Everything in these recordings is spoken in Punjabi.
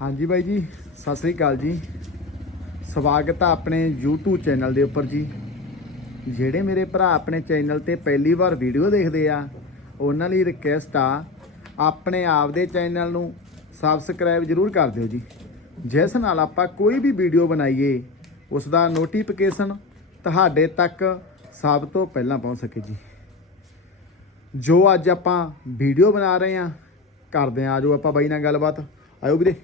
ਹਾਂਜੀ ਬਾਈ ਜੀ, ਸਤਿ ਸ੍ਰੀ ਅਕਾਲ ਜੀ। ਸਵਾਗਤ ਆ ਆਪਣੇ YouTube ਚੈਨਲ ਦੇ ਉੱਪਰ ਜੀ। ਜਿਹੜੇ ਮੇਰੇ ਭਰਾ ਆਪਣੇ ਚੈਨਲ ਤੇ ਪਹਿਲੀ ਵਾਰ ਵੀਡੀਓ ਦੇਖਦੇ ਆ, ਉਹਨਾਂ ਲਈ ਰਿਕਵੈਸਟ ਆ, ਆਪਣੇ ਆਪ ਦੇ ਚੈਨਲ ਨੂੰ ਸਬਸਕ੍ਰਾਈਬ ਜਰੂਰ ਕਰ ਦਿਓ ਜੀ। ਜਿਸ ਨਾਲ ਆਪਾਂ ਕੋਈ ਵੀ ਵੀਡੀਓ ਬਣਾਈਏ ਉਸ ਦਾ ਨੋਟੀਫਿਕੇਸ਼ਨ ਤੁਹਾਡੇ ਤੱਕ ਸਭ ਤੋਂ ਪਹਿਲਾਂ ਪਹੁੰਚ ਸਕੇ ਜੀ। ਜੋ ਅੱਜ ਆਪਾਂ ਵੀਡੀਓ ਬਣਾ ਰਹੇ ਆ ਕਰਦੇ ਆ ਆਜੋ ਆਪਾਂ ਬਾਈ ਨਾਲ ਗੱਲਬਾਤ। ਆਇਓ ਵੀਰੇ।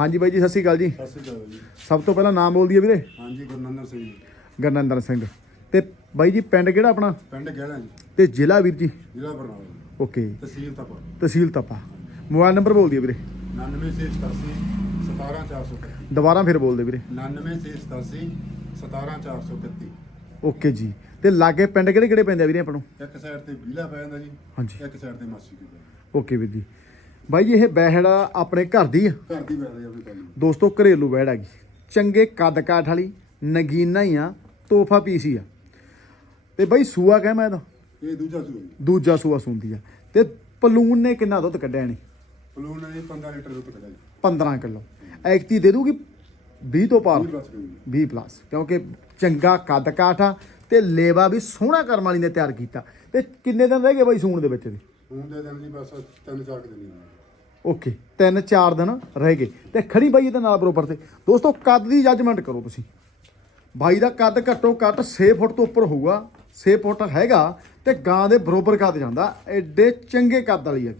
ਹਾਂਜੀ ਬਾਈ ਜੀ ਸਤਿ ਸ਼੍ਰੀ ਅਕਾਲ ਜੀ। ਸਤਿ ਸ਼੍ਰੀ ਅਕਾਲ ਜੀ। ਸਭ ਤੋਂ ਪਹਿਲਾਂ ਨਾਮ ਬੋਲ ਦਈਏ ਵੀਰੇ। ਹਾਂਜੀ ਗੁਰਨੰਦਰ ਸਿੰਘ ਜੀ। ਗਰਨੰਦਰ ਸਿੰਘ। ਤੇ ਬਾਈ ਜੀ ਪਿੰਡ ਕਿਹੜਾ ਆਪਣਾ? ਪਿੰਡ ਗਹਿਣਾ ਜੀ। ਤੇ ਜ਼ਿਲ੍ਹਾ ਵੀਰ ਜੀ? ਜ਼ਿਲ੍ਹਾ ਬਰਨਾਲਾ। ਓਕੇ। ਤਹਿਸੀਲ ਤਪਾ। ਤਹਿਸੀਲ ਤਪਾ। ਮੋਬਾਈਲ ਨੰਬਰ ਬੋਲ ਦਈਏ ਵੀਰੇ। 9687 17431 ਦੁਬਾਰਾ ਫਿਰ ਬੋਲ ਦੇ ਵੀਰੇ 9687 17431 ਓਕੇ ਜੀ। ਤੇ ਲਾਗੇ ਪਿੰਡ ਕਿਹੜੇ ਕਿਹੜੇ ਪੈਂਦੇ ਆ ਵੀਰੇ ਆਪਾਂ ਨੂੰ? ਇੱਕ ਸਾਈਡ ਤੇ ਬੀਲਾ ਪੈ ਜਾਂਦਾ ਜੀ ਹਾਂਜੀ। ਇੱਕ ਸਾਈਡ ਤੇ ਮਾਸੀ ਕੀ ਓਕੇ ਵੀਰ ਜੀ। ਬਾਈ ਜੀ ਇਹ ਬਹਿੜ ਆਪਣੇ ਘਰ ਦੀ ਆ? ਘਰ ਦੀ ਪੈਦਾ ਜੀ ਆਪਣੀ ਦੋਸਤੋ ਘਰੇਲੂ ਬਹਿੜ ਹੈਗੀ ਚੰਗੇ ਕੱਦ ਕਾਠ ਵਾਲੀ ਨਗੀਨਾ ਹੀ ਆ ਤੋਹਫਾ ਪੀਸ ਹੀ ਆ। ਤੇ ਬਾਈ ਸੂਆ ਕਹਿ ਮੈਂ ਇਹਦਾ? ਇਹ ਦੂਜਾ ਸੂਆ ਜੀ। ਦੂਜਾ ਸੂਆ ਸੁੰਦੀ ਆ। ਤੇ ਪਲੂਨ ਨੇ ਕਿੰਨਾ ਦੁੱਧ ਕੱਢਿਆ ਨੇ ਨੇ ਜੀ 15 ਲੀਟਰ ਦੁੱਧ ਕੱਢਿਆ ਜੀ। 15 ਕਿਲੋ। ਐਕਟੀ ਦੇ ਦੂਗੀ 20 ਤੋਂ ਪਾਰ। 20 ਬਸ ਗਈ 20 ਪਲੱਸ ਕਿਉਂਕਿ ਚੰਗਾ ਕੱਦ ਕਾਠ ਤੇ ਲੇਵਾ ਵੀ ਸੋਹਣਾ ਕਰਮ ਵਾਲੀ ਨੇ ਤਿਆਰ ਕੀਤਾ। ਤੇ ਕਿੰਨੇ ਦਿਨ ਰਹਿ ਗਏ ਬਾਈ ਸੂਣ ਦੇ ਵਿੱਚ ਦੇ ਦਿਨ ਜੀ ਬਸ ਦਿਨ ਹੀ। ਓਕੇ ਤਿੰਨ ਚਾਰ ਦਿਨ ਰਹਿ ਗਏ। ਤੇ ਖੜੀ ਬਾਈ ਇਹਦੇ ਨਾਲ ਬਰੋਬਰ ਤੇ। ਦੋਸਤੋ ਕੱਦ ਦੀ ਜੱਜਮੈਂਟ ਕਰੋ ਤੁਸੀਂ। ਬਾਈ ਦਾ ਕੱਦ ਘੱਟੋ ਘੱਟ 6 ਫੁੱਟ ਤੋਂ ਉੱਪਰ ਹੋਊਗਾ 6 ਫੁੱਟ ਹੈਗਾ ਤੇ ਗਾਂ ਦੇ ਬਰੋਬਰ ਕੱਦ ਜਾਂਦਾ। ਐਡੇ ਚੰਗੇ ਕੱਦ ਵਾਲੀ ਆ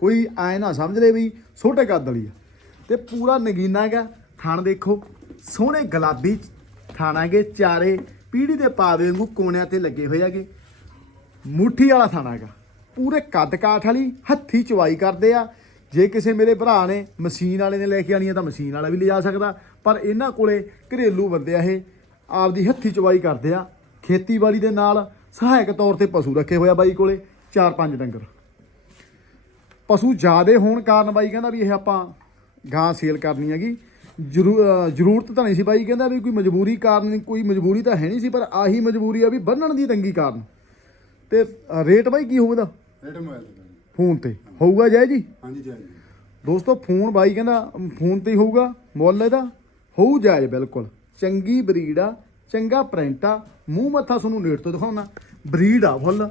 ਕੋਈ ਐ ਨਾ ਸਮਝ ਲੈ ਵੀ ਛੋਟੇ ਕੱਦ ਵਾਲੀ ਆ। ਤੇ ਪੂਰਾ ਨਗੀਨਾ ਹੈਗਾ। ਥਣ ਦੇਖੋ, ਸੋਹਣੇ ਗੁਲਾਬੀ ਥਾਣਾ ਹੈਗੇ, ਚਾਰੇ ਪੀੜੀ ਦੇ ਪਾਵੇ ਵਾਂਗੂ ਕੋਨਿਆਂ ਤੇ ਲੱਗੇ ਹੋਏ ਹੈਗੇ। ਮੁੱਠੀ ਵਾਲਾ ਥਾਣਾ ਹੈਗਾ। ਪੂਰੇ ਕੱਦ ਕਾਠ ਵਾਲੀ, ਹੱਥੀ ਚਵਾਈ ਕਰਦੇ ਆ। ਜੇ ਕਿਸੇ ਮੇਰੇ ਭਰਾ ਨੇ ਮਸ਼ੀਨ ਵਾਲੇ ਨੇ ਲੈ ਕੇ ਆਣੀ ਆ ਤਾਂ ਮਸ਼ੀਨ ਵਾਲਾ ਵੀ ਲਿਜਾ ਸਕਦਾ। ਪਰ ਇਹਨਾਂ ਕੋਲੇ ਘਰੇਲੂ ਬੰਦੇ ਆ ਇਹ, ਆਪਦੀ ਹੱਥੀ ਚਵਾਈ ਕਰਦੇ ਆ। ਖੇਤੀਬਾੜੀ ਦੇ ਨਾਲ ਸਹਾਇਕ ਤੌਰ ਤੇ ਪਸ਼ੂ ਰੱਖੇ ਹੋਇਆ ਬਾਈ ਕੋਲੇ 4-5 ਡੰਗਰ। ਪਸ਼ੂ ਜ਼ਿਆਦੇ ਹੋਣ ਕਾਰਨ ਬਾਈ ਕਹਿੰਦਾ ਵੀ ਇਹ ਆਪਾਂ ਗਾਂ ਸੇਲ ਕਰਨੀ ਹੈਗੀ। ਜ਼ਰੂਰਤ ਤਾਂ ਨਹੀਂ ਸੀ ਬਾਈ ਕਹਿੰਦਾ ਵੀ ਕੋਈ ਮਜਬੂਰੀ ਕਾਰਨ ਕੋਈ ਮਜਬੂਰੀ ਤਾਂ ਹੈ ਨਹੀਂ ਸੀ ਪਰ ਆਹੀ ਮਜਬੂਰੀ ਆ ਵੀ ਬੰਨਣ ਦੀ ਤੰਗੀ ਕਾਰਨ। ਤੇ ਰੇਟ ਬਾਈ ਕੀ ਹੋਊਗਾ ਰੇਟ ਮੋਬਾਈਲ ਤੇ ਜੀ ਫੋਨ ਤੇ। ਹੋਊਗਾ ਜੈ ਜੀ? ਹਾਂਜੀ ਜੀ। ਹਾਂਜੀ ਦੋਸਤੋ ਫੋਨ ਬਾਈ ਕਹਿੰਦਾ ਫੋਨ ਤੇ ਹੀ ਹੋਊਗਾ ਮੁੱਲ ਇਹਦਾ। ਹੋਊ ਜਾਇਜ਼ ਬਿਲਕੁਲ। ਚੰਗੀ ਬਰੀਡ ਆ ਚੰਗਾ ਪ੍ਰਿੰਟ ਆ। ਮੂੰਹ ਮੱਥਾ ਤੁਹਾਨੂੰ ਨੇੜ ਤੋਂ ਦਿਖਾਉਣਾ। ਬਰੀਡ ਆ ਫੁੱਲ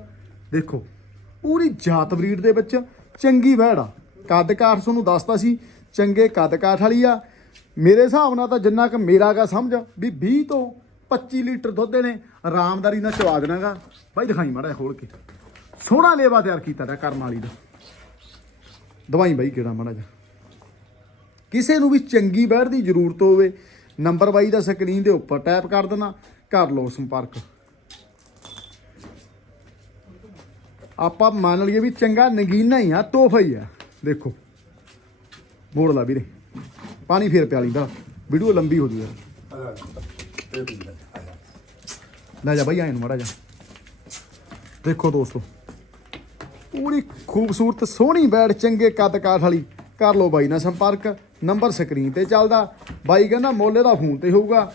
ਦੇਖੋ ਪੂਰੀ ਜਾਤ ਬਰੀਡ ਦੇ ਵਿੱਚ ਚੰਗੀ ਵਹਿੜ। ਆ ਕੱਦ ਕਾਠ ਤੁਹਾਨੂੰ ਦੱਸਤਾ ਸੀ, ਚੰਗੇ ਕੱਦ ਕਾਠ ਵਾਲੀ ਆ। ਮੇਰੇ ਹਿਸਾਬ ਨਾਲ ਤਾਂ ਜਿੰਨਾ ਕਿ ਮੇਰਾ ਗਾ ਸਮਝ, ਵੀ 20 ਤੋਂ 25 ਲੀਟਰ ਦੁੱਧ ਨੇ ਆਰਾਮਦਾਰੀ ਨਾਲ ਚਵਾ ਦੇਣਾਗਾ। ਬਾਈ ਦਿਖਾਈ ਮਾੜਾ ਜਿਹਾ ਖੋਲ ਕੇ। ਸੋਹਣਾ ਲੇਵਾ ਤਿਆਰ ਕੀਤਾ ਦਾ ਕਰਨ ਵਾਲੀ ਦਾ। ਦਵਾਈ ਬਾਈ ਕਿਹੜਾ ਮਾੜਾ ਜਿਹਾ। ਕਿਸੇ ਨੂੰ ਵੀ ਚੰਗੀ ਬੈਠ ਦੀ ਜ਼ਰੂਰਤ ਹੋਵੇ, ਨੰਬਰ ਬਾਈ ਦਾ ਸਕਰੀਨ ਦੇ ਉੱਪਰ ਟੈਪ ਕਰ ਦੇਣਾ, ਕਰ ਲਓ ਸੰਪਰਕ। ਆਪਾਂ ਮੰਨ ਲਈਏ ਵੀ ਚੰਗਾ ਨਗੀਨਾ ਹੀ ਆ, ਤੋਹਫਾ ਹੀ ਆ। ਦੇਖੋ। ਮੋੜ ਲਾ ਵੀਰੇ। ਪਾਣੀ ਫੇਰ ਪਿਆ ਲਿੰਦਾ। ਵੀਡੀਓ ਲੰਬੀ ਹੋ ਜੂ ਯਾਰ ਆ। ਲੈ ਜਾ ਲੈ ਜਾ ਬਾਈ, ਆਏ ਨੂੰ ਮਾੜਾ ਜਾ ਦੇਖੋ ਦੋਸਤੋ। ਪੂਰੀ ਖੂਬਸੂਰਤ, ਸੋਹਣੀ ਬੈੜ ਚੰਗੇ ਕੱਦ ਕਾਠ ਵਾਲੀ। ਕਰ ਲਓ ਬਾਈ ਨਾਲ ਸੰਪਰਕ। ਨੰਬਰ ਸਕਰੀਨ ਤੇ ਚੱਲਦਾ। ਬਾਈ ਕਹਿੰਦਾ ਮੋਲੇ ਦਾ ਫੋਨ ਤੇ ਹੋਊਗਾ।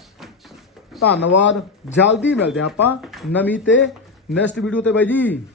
ਧੰਨਵਾਦ। ਜਲਦੀ ਮਿਲਦੇ ਹਾਂ ਆਪਾਂ ਨਵੀਂ ਤੇ ਨੈਕਸਟ ਵੀਡੀਓ ਤੇ ਬਾਈ ਜੀ।